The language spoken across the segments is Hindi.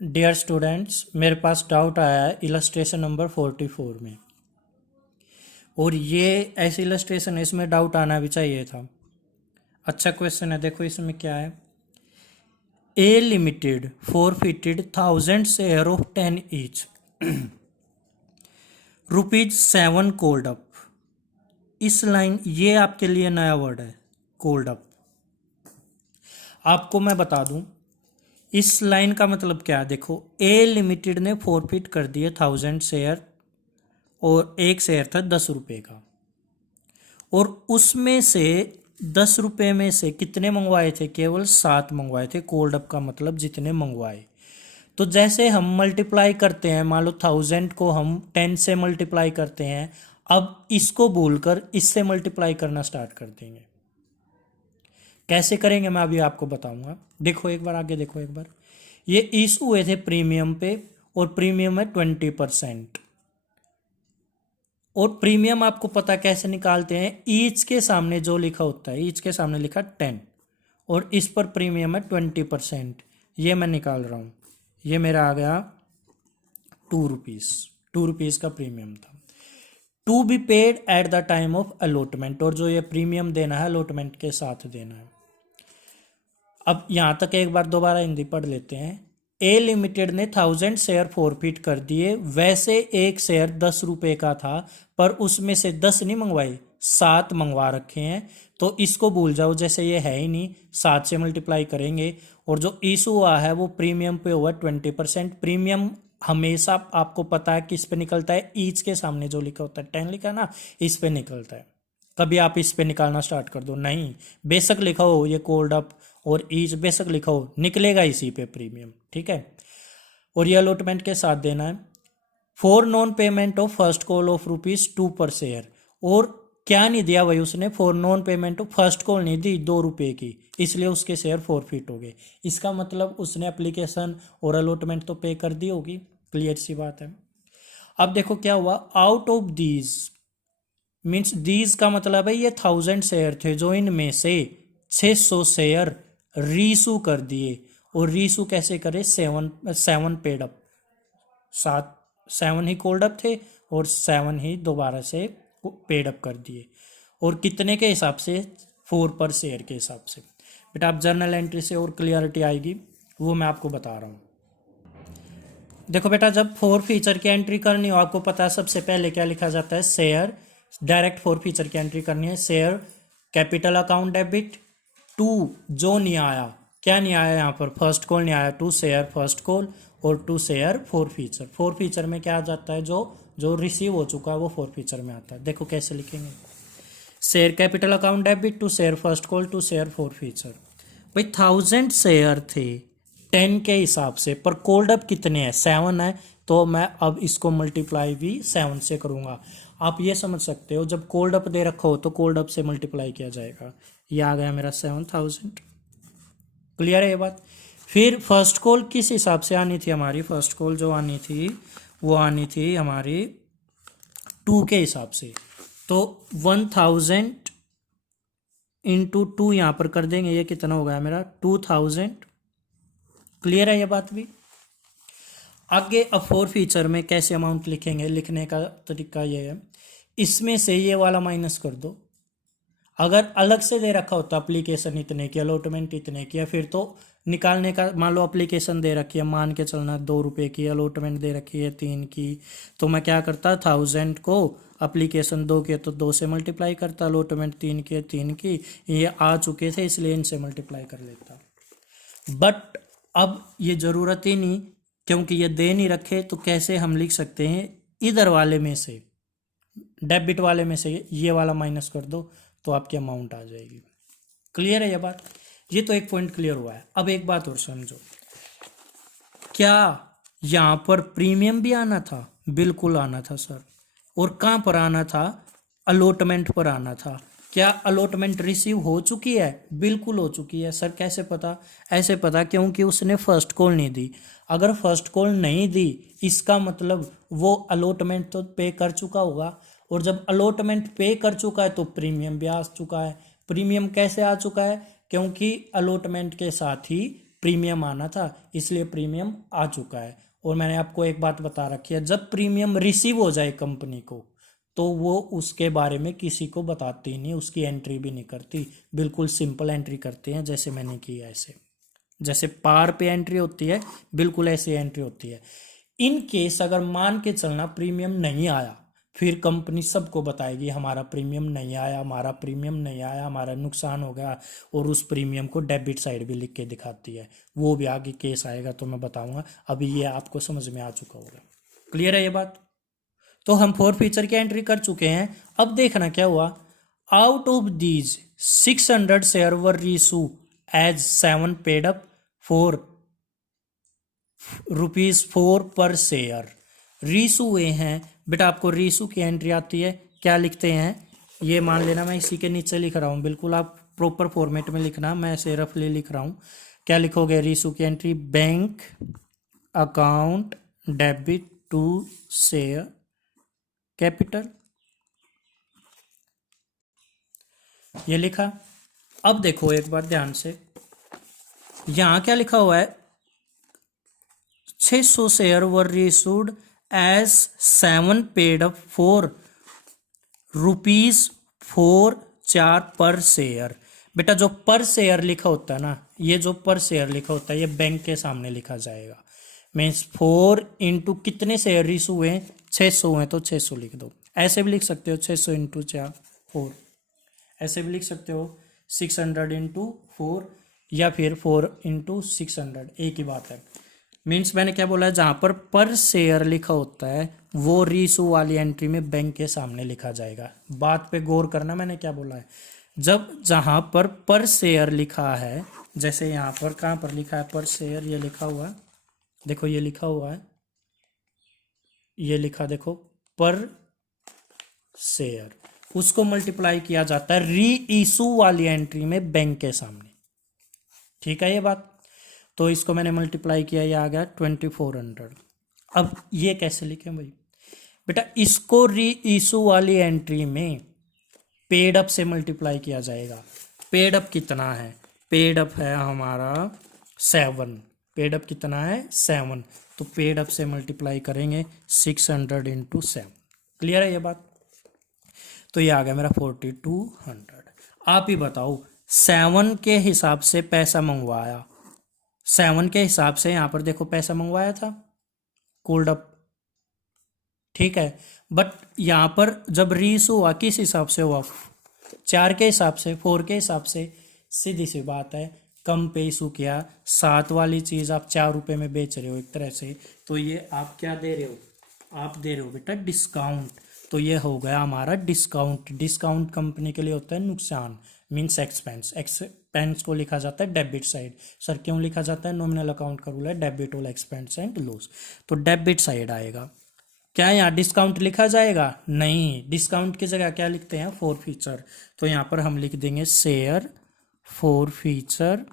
डियर स्टूडेंट्स, मेरे पास डाउट आया है इलस्ट्रेशन नंबर 44 में। और ये ऐसी इलस्ट्रेशन है, इसमें डाउट आना भी चाहिए था। अच्छा क्वेश्चन है, देखो इसमें क्या है। A limited forfeited 1000 share of 10 each ₹7 called up. इस लाइन, ये आपके लिए नया वर्ड है, कोल्ड अप। आपको मैं बता दूं इस लाइन का मतलब क्या है। देखो, ए लिमिटेड ने फॉरफिट कर दिए 1000 शेयर और एक शेयर था 10 रुपए का, और उसमें से 10 रुपए में से कितने मंगवाए थे? केवल 7 मंगवाए थे। कोल्ड अप का मतलब जितने मंगवाए। तो जैसे हम मल्टीप्लाई करते हैं, मान लो 1000 को हम 10 से मल्टीप्लाई करते हैं, अब इसको भूलकर इससे मल्टीप्लाई करना स्टार्ट कर देंगे। कैसे करेंगे मैं अभी आपको बताऊंगा। देखो एक बार आगे, देखो एक बार। ये इशू हुए थे प्रीमियम पे, और प्रीमियम है 20%। और प्रीमियम आपको पता कैसे निकालते हैं? ईच के सामने जो लिखा होता है, ईच के सामने लिखा 10 और इस पर प्रीमियम है 20%। ये मैं निकाल रहा हूं, ये मेरा आ गया ₹2। ₹2 का प्रीमियम था, to be paid at the time of allotment. और जो ये प्रीमियम देना है अलॉटमेंट के साथ देना है। अब यहां तक एक बार दोबारा हिंदी पढ़ लेते हैं। ए लिमिटेड ने 1000 शेयर फॉरफिट कर दिए। वैसे एक शेयर 10 रुपए का था, पर उसमें से 10 नहीं मंगवाए, 7 मंगवा रखे हैं। तो इसको भूल जाओ, जैसे ये है ही नहीं, 7 से मल्टीप्लाई करेंगे। और जो इशू हुआ है वो प्रीमियम पे हुआ 20%। प्रीमियम हमेशा आपको पता है किस पे निकलता है? ईच के सामने जो लिखा होता है, 10 लिखा ना, इस पे निकलता है। कभी आप इस पे निकालना स्टार्ट कर दो, नहीं, बेशक लिखा हो ये कोल्ड अप और ईच, बेशक लिखा हो, निकलेगा इसी पे प्रीमियम, ठीक है। और ये अलॉटमेंट के साथ देना है। For non payment of first call of ₹2 पर शेयर। और क्या नहीं दिया भाई उसने? For non payment of first call नहीं दी 2 रुपए की, इसलिए उसके शेयर फॉरफिट हो गए। इसका मतलब उसने एप्लीकेशन और अलॉटमेंट तो पे कर दी होगी, क्लियर सी बात है। अब देखो क्या हुआ। Out of these means, these का मतलब है ये 1000 शेयर थे, जो इनमें से 600 शेयर रीसू कर दिए। और रीसू कैसे करे? 7 पेड अप, 7 ही कोल्ड अप थे और 7 ही दोबारा से पेड अप कर दिए। और कितने के हिसाब से? 4 पर शेयर के हिसाब से। बेटा आप जर्नल एंट्री से और क्लियरिटी आएगी, वो मैं आपको बता रहा हूँ। देखो बेटा, जब 4 फीचर की एंट्री करनी हो, आपको पता है सबसे पहले क्या लिखा जाता है? शेयर। डायरेक्ट 4 फीचर की एंट्री करनी है। Share capital account debit to, जो नहीं आया, क्या नहीं आया यहाँ पर? फर्स्ट कॉल नहीं आया, टू शेयर फर्स्ट कॉल, और टू शेयर 4 फीचर। 4 फीचर में क्या आ जाता है? जो जो रिसीव हो चुका है वो 4 फीचर में आता है। देखो कैसे लिखेंगे। Share capital account debit to share first call to share 4 feature. भाई 1000 शेयर थे 10 के हिसाब से, पर कोल्ड अप कितने हैं? 7 है। तो मैं अब इसको मल्टीप्लाई भी 7 से करूंगा। आप ये समझ सकते हो, जब कोल्ड अप दे रखा हो तो कोल्ड अप से मल्टीप्लाई किया जाएगा। ये आ गया मेरा 7000। क्लियर है ये बात? फिर फर्स्ट कॉल किस हिसाब से आनी थी हमारी? फर्स्ट कॉल जो आनी थी वो आनी थी हमारी 2 के हिसाब से। तो 1000 इंटू 2 यहां पर कर देंगे, ये कितना हो गया मेरा? 2000। क्लियर है ये बात भी? आगे अब 4 फीचर में कैसे अमाउंट लिखेंगे? लिखने का तरीका ये है, इसमें से ये वाला माइनस कर दो। अगर अलग से दे रखा होता एप्लीकेशन इतने की, अलॉटमेंट इतने की, फिर तो निकालने का, मान लो एप्लीकेशन दे रखी है, मान के चलना 2 रुपए की, अलॉटमेंट दे रखी है 3 की, तो मैं क्या करता? 1000 को एप्लीकेशन 2 के तो 2 से मल्टीप्लाई करता, अलॉटमेंट 3 के 3 की, ये आ चुके थे इसलिए इनसे मल्टीप्लाई कर लेता। बट अब ये जरूरत ही नहीं, क्योंकि ये दे नहीं रखे, तो कैसे हम लिख सकते हैं? इधर वाले में से, डेबिट वाले में से ये वाला माइनस कर दो, तो आपकी अमाउंट आ जाएगी। क्लियर है ये बात? ये तो एक पॉइंट क्लियर हुआ है। अब एक बात और समझो, क्या यहां पर प्रीमियम भी आना था? बिल्कुल आना था सर। और कहां पर आना था? अलॉटमेंट पर आना था। क्या अलॉटमेंट रिसीव हो चुकी है? बिल्कुल हो चुकी है सर। कैसे पता? ऐसे पता क्योंकि उसने फर्स्ट कॉल नहीं दी। अगर फर्स्ट कॉल नहीं दी, इसका मतलब वो अलॉटमेंट तो पे कर चुका होगा, और जब अलॉटमेंट पे कर चुका है तो प्रीमियम भी आ चुका है। प्रीमियम कैसे आ चुका है? क्योंकि अलॉटमेंट के साथ ही प्रीमियम आना था, इसलिए प्रीमियम आ चुका है। और मैंने आपको एक बात बता रखी है, जब प्रीमियम रिसीव हो जाए कंपनी को तो वो उसके बारे में किसी को बताती नहीं, उसकी एंट्री भी नहीं करती, बिल्कुल सिंपल एंट्री करते हैं जैसे मैंने किया ऐसे, जैसे पार पे एंट्री होती है बिल्कुल ऐसी एंट्री होती है। इन केस अगर मान के चलना प्रीमियम नहीं आया, फिर कंपनी सबको बताएगी हमारा प्रीमियम नहीं आया, हमारा प्रीमियम नहीं आया, हमारा नुकसान हो गया, और उस प्रीमियम को डेबिट साइड भी लिख के दिखाती है। वो भी आगे केस आएगा तो मैं बताऊंगा, अभी ये आपको समझ में आ चुका होगा। क्लियर है ये बात? तो हम फोर फीचर की एंट्री कर चुके हैं। अब देखना क्या हुआ, out of these 600 share were reissue as 7 paid up for ₹4 per share. Reissue हुए हैं बेटा, आपको रीसू की एंट्री आती है, क्या लिखते हैं ये मान लेना, मैं इसी के नीचे लिख रहा हूँ, बिल्कुल आप प्रॉपर फॉर्मेट में लिखना, मैं ऐसे रफली लिख रहा हूँ। क्या लिखोगे रीसू की entry, bank account debit to share capital, ये लिखा। अब देखो एक बार ध्यान से, यहां क्या लिखा हुआ है, 600 share were reissued as 7 paid up for ₹4 per share. बेटा जो पर शेयर लिखा होता है ना, ये जो पर शेयर लिखा होता है ये बैंक के सामने लिखा जाएगा। मीन्स 4 इंटू कितने शेयर रीसू हुए, 600 हैं तो 600 लिख दो। ऐसे भी लिख सकते हो 600 इंटू 4, ऐसे भी लिख सकते हो 600 इंटू 4, या फिर 4 इंटू 600, एक ही बात है। मीन्स मैंने क्या बोला है, जहां पर शेयर लिखा होता है वो रीसू वाली एंट्री में बैंक के सामने लिखा जाएगा। बात पे गौर करना, मैंने क्या बोला है, जब जहां पर शेयर लिखा है, जैसे यहाँ पर कहाँ पर लिखा है पर शेयर, ये लिखा हुआ है, देखो ये लिखा हुआ है, ये लिखा देखो पर शेयर, उसको मल्टीप्लाई किया जाता है री इशू वाली एंट्री में बैंक के सामने। ठीक है ये बात? तो इसको मैंने मल्टीप्लाई किया, ये आ गया 2400। अब ये कैसे लिखें भाई, बेटा इसको री इशू वाली एंट्री में पेड अप से मल्टीप्लाई किया जाएगा। पेड अप कितना है, पेड अप है हमारा 7, पेड अप कितना है 7, तो पेड अप से मल्टीप्लाई करेंगे 600 इंटू 7। क्लियर है ये बात? तो ये आ गया मेरा 4200। आप ही बताओ 7 के हिसाब से पैसा मंगवाया, 7 के हिसाब से यहां पर देखो पैसा मंगवाया था कोल्ड अप, ठीक है, बट यहां पर जब रीस हुआ किस हिसाब से हुआ, 4 के हिसाब से, 4 के हिसाब से। सीधी सी बात है, कम पे इशू किया, 7 वाली चीज आप 4 रुपए में बेच रहे हो एक तरह से, तो ये आप क्या दे रहे हो, आप दे रहे हो बेटा डिस्काउंट। तो ये हो गया हमारा डिस्काउंट। डिस्काउंट कंपनी के लिए होता है नुकसान, मीन्स एक्सपेंस। एक्सपेंस को लिखा जाता है डेबिट साइड। सर क्यों लिखा जाता है, नॉमिनल अकाउंट का रूल है debit all expense and loss, तो डेबिट साइड आएगा। क्या यहाँ डिस्काउंट लिखा जाएगा, नहीं, डिस्काउंट की जगह क्या लिखते हैं फोर फीचर, तो यहाँ पर हम लिख देंगे share four feature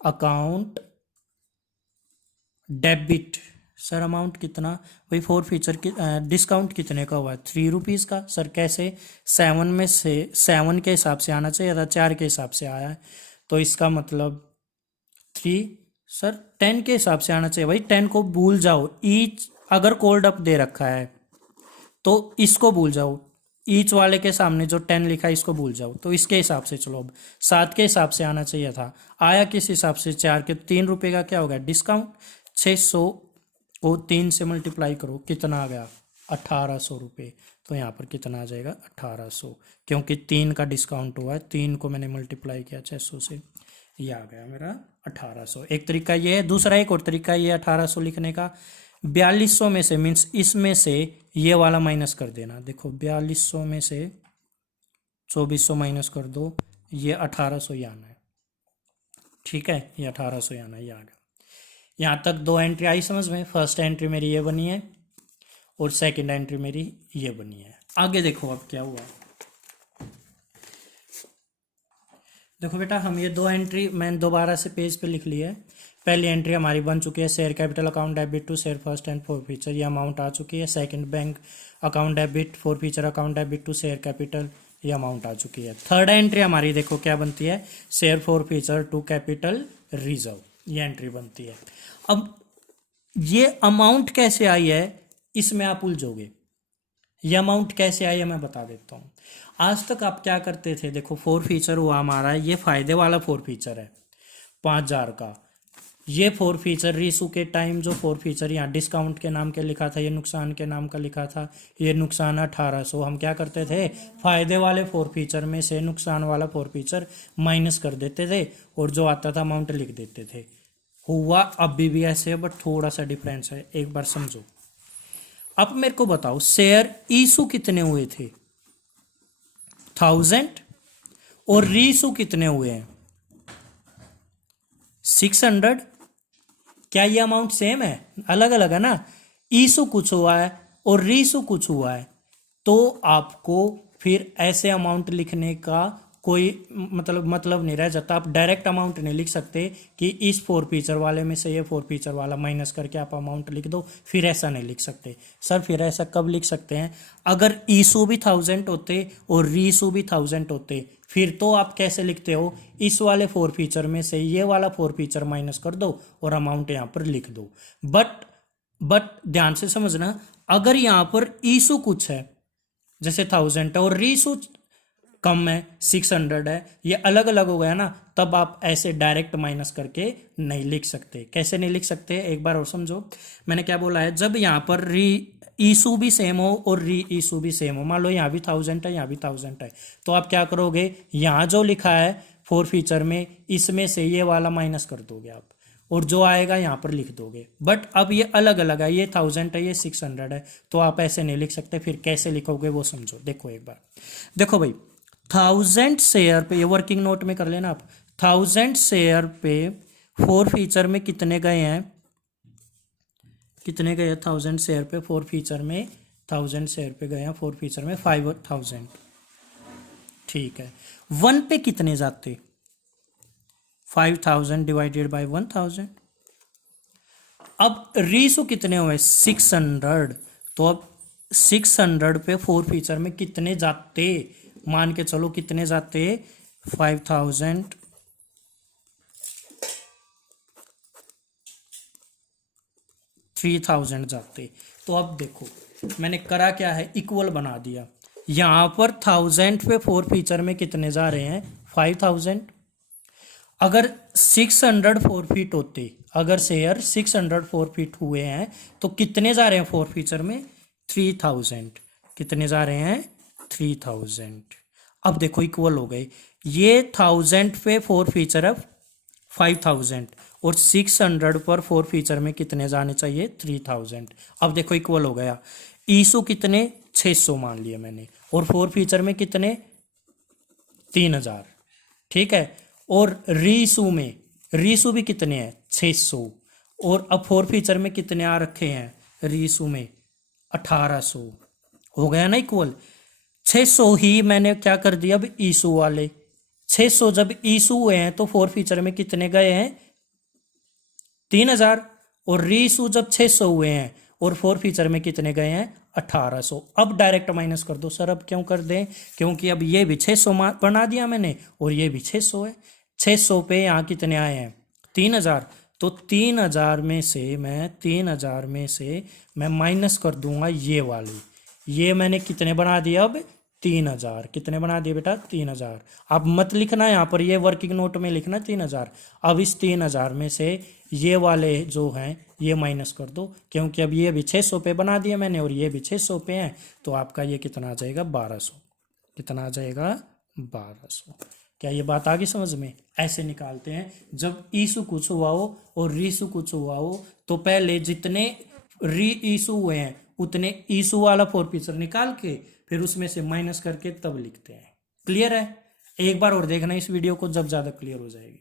account debit. Sir amount कितना, भाई फोर फीचर की डिस्काउंट कितने का हुआ, 3 रुपीज़ का। सर कैसे, 7 में से 7 के हिसाब से आना चाहिए था, 4 के हिसाब से आया है, तो इसका मतलब 3। सर 10 के हिसाब से आना चाहिए, भाई 10 को भूल जाओ, ईच अगर कोल्ड अप दे रखा है तो इसको भूल जाओ, ईच वाले के सामने जो 10 लिखा है इसको भूल जाओ, तो इसके हिसाब से चलो। अब 7 के हिसाब से आना चाहिए था, आया किस हिसाब से, 4 के, 3 रुपये का क्या हो गया डिस्काउंट। 600 को 3 से मल्टीप्लाई करो, कितना आ गया 1800 रुपये, तो यहाँ पर कितना आ जाएगा 1800, क्योंकि 3 का डिस्काउंट हुआ है, 3 को मैंने मल्टीप्लाई किया 600 से, ये आ गया मेरा 1800। एक तरीका ये है, दूसरा एक और तरीका ये 1800 लिखने का, 4200 में से, मीन्स इसमें से ये वाला माइनस कर देना। देखो 4200 में से 2400 माइनस कर दो, ये 1800 ही आना है, ठीक है, ये 1800 ही आना है, ये आ गया। यहाँ तक 2 एंट्री आई समझ में, फर्स्ट एंट्री मेरी ये बनी है और सेकंड एंट्री मेरी ये बनी है। आगे देखो अब क्या हुआ, देखो बेटा हम ये 2 एंट्री मैंने दोबारा से पेज पे लिख ली है। पहली एंट्री हमारी बन चुकी है, share capital account debit to share first and forfeiture, ये अमाउंट आ चुकी है। Second bank account debit forfeiture account debit to share capital, ये अमाउंट आ चुकी है। थर्ड एंट्री हमारी देखो क्या बनती है, share for future to capital reserve, ये एंट्री बनती है। अब ये अमाउंट कैसे आई है इसमें आप उलझोगे, ये अमाउंट कैसे आई है मैं बता देता हूँ। आज तक आप क्या करते थे, देखो फोर फीचर हुआ हमारा, ये फायदे वाला फोर फीचर है 5,000 का। ये फोर फीचर रीसू के टाइम जो फोर फीचर यहाँ डिस्काउंट के नाम के लिखा था, ये नुकसान के नाम का लिखा था, ये नुकसान 1800। हम क्या करते थे, फायदे वाले फोर फीचर में से नुकसान वाला फोर फीचर माइनस कर देते थे और जो आता था अमाउंट लिख देते थे। हुआ अभी भी ऐसे है बट थोड़ा सा डिफरेंस है, एक बार समझो। अब मेरे को बताओ शेयर ईसू कितने हुए थे 1000 और रीसू कितने हुए हैं 600। क्या ये अमाउंट सेम है, अलग अलग है ना। ईसू कुछ हुआ है और रीसू कुछ हुआ है, तो आपको फिर ऐसे अमाउंट लिखने का कोई मतलब नहीं रह जाता। आप डायरेक्ट अमाउंट नहीं लिख सकते कि इस फोर फीचर वाले में से ये फोर फीचर वाला माइनस करके आप अमाउंट लिख दो, फिर ऐसा नहीं लिख सकते सर। फिर ऐसा कब लिख सकते हैं, अगर ईसू भी 1000 होते और रीसू भी 1000 होते, फिर तो आप कैसे लिखते हो, इस वाले फोर फीचर में से ये वाला फोर फीचर माइनस कर दो और अमाउंट यहाँ पर लिख दो। बट ध्यान से समझना, अगर यहाँ पर ईसू कुछ है जैसे 1000 है और रीसू कम है 600 है, ये अलग अलग हो गया ना, तब आप ऐसे डायरेक्ट माइनस करके नहीं लिख सकते। कैसे नहीं लिख सकते, एक बार और समझो मैंने क्या बोला है। जब यहाँ पर ईसू भी सेम हो और री ईसू भी सेम हो, मान लो यहाँ भी 1000 है यहाँ भी 1000 है, तो आप क्या करोगे, यहाँ जो लिखा है फोर फीचर में इसमें से ये वाला माइनस कर दोगे आप और जो आएगा यहाँ पर लिख दोगे। बट अब ये अलग अलग है, ये 1000 है ये 600 है, तो आप ऐसे नहीं लिख सकते। फिर कैसे लिखोगे वो समझो। देखो एक बार, देखो भाई 1000 शेयर पे, ये वर्किंग नोट में कर लेना आप, 1000 शेयर पे फोर फीचर में कितने गए हैं, कितने गए 1000 शेयर पे फोर फीचर में, 1000 शेयर पे गए हैं फोर फीचर में 5000। ठीक है, 1 पे कितने जाते, 5000 डिवाइडेड बाय 1000। अब रीसू कितने हुए 600, तो अब 600 पे फोर फीचर में कितने जाते, मान के चलो कितने जाते 5000 3000 जाते। तो अब देखो मैंने करा क्या है, इक्वल बना दिया। यहां पर 1000 पे फोर फीचर में कितने जा रहे हैं 5000। अगर 600 फोर फीट होते, अगर शेयर 600 फोर फीट हुए हैं तो कितने जा रहे हैं फोर फीचर में 3000, कितने जा रहे हैं 3000। अब देखो इक्वल हो गए, ये 1000 पे फोर फीचर है 5000 और 600 पर फोर फीचर में कितने जाने चाहिए 3000। अब देखो इक्वल हो गया। ईसू कितने 600 मान लिया मैंने, और फोर फीचर में कितने 3000। ठीक है, और रीसू भी कितने हैं 600, और अब फोर फीचर में कितने आ रखे हैं रीसू में 1800। हो गया ना इक्वल। 600 ही मैंने क्या कर दिया, अब ईसू वाले 600 जब ईसू हुए हैं तो फोर फीचर में कितने गए हैं 3000, और रीसू जब 600 हुए हैं और फोर फीचर में कितने गए हैं 1800। अब डायरेक्ट माइनस कर दो सर। अब क्यों कर दें, क्योंकि अब ये भी 600 बना दिया मैंने और ये भी 600 है। 600 पे यहाँ कितने आए हैं 3000, तो 3000 में से मैं माइनस कर दूंगा ये वाली, ये मैंने कितने बना दिया अब 3000। कितने बना दिए बेटा 3000। अब मत लिखना यहाँ पर, ये वर्किंग नोट में लिखना 3000। अब इस 3000 में से ये वाले जो हैं ये माइनस कर दो, क्योंकि अब ये भी 600 पे बना दिया मैंने और ये भी 600 पे हैं, तो आपका ये कितना आ जाएगा 1200। कितना आ जाएगा 1200। क्या ये बात आ गई समझ में। ऐसे निकालते हैं, जब ईसु कुछ हुआ हो और रीसु कुछ हुआ हो तो पहले जितने री ईसु हुए हैं उतने ईसु वाला फोर फीचर निकाल के फिर उसमें से माइनस करके तब लिखते हैं। क्लियर है, एक बार और देखना इस वीडियो को, जब ज्यादा क्लियर हो जाएगी।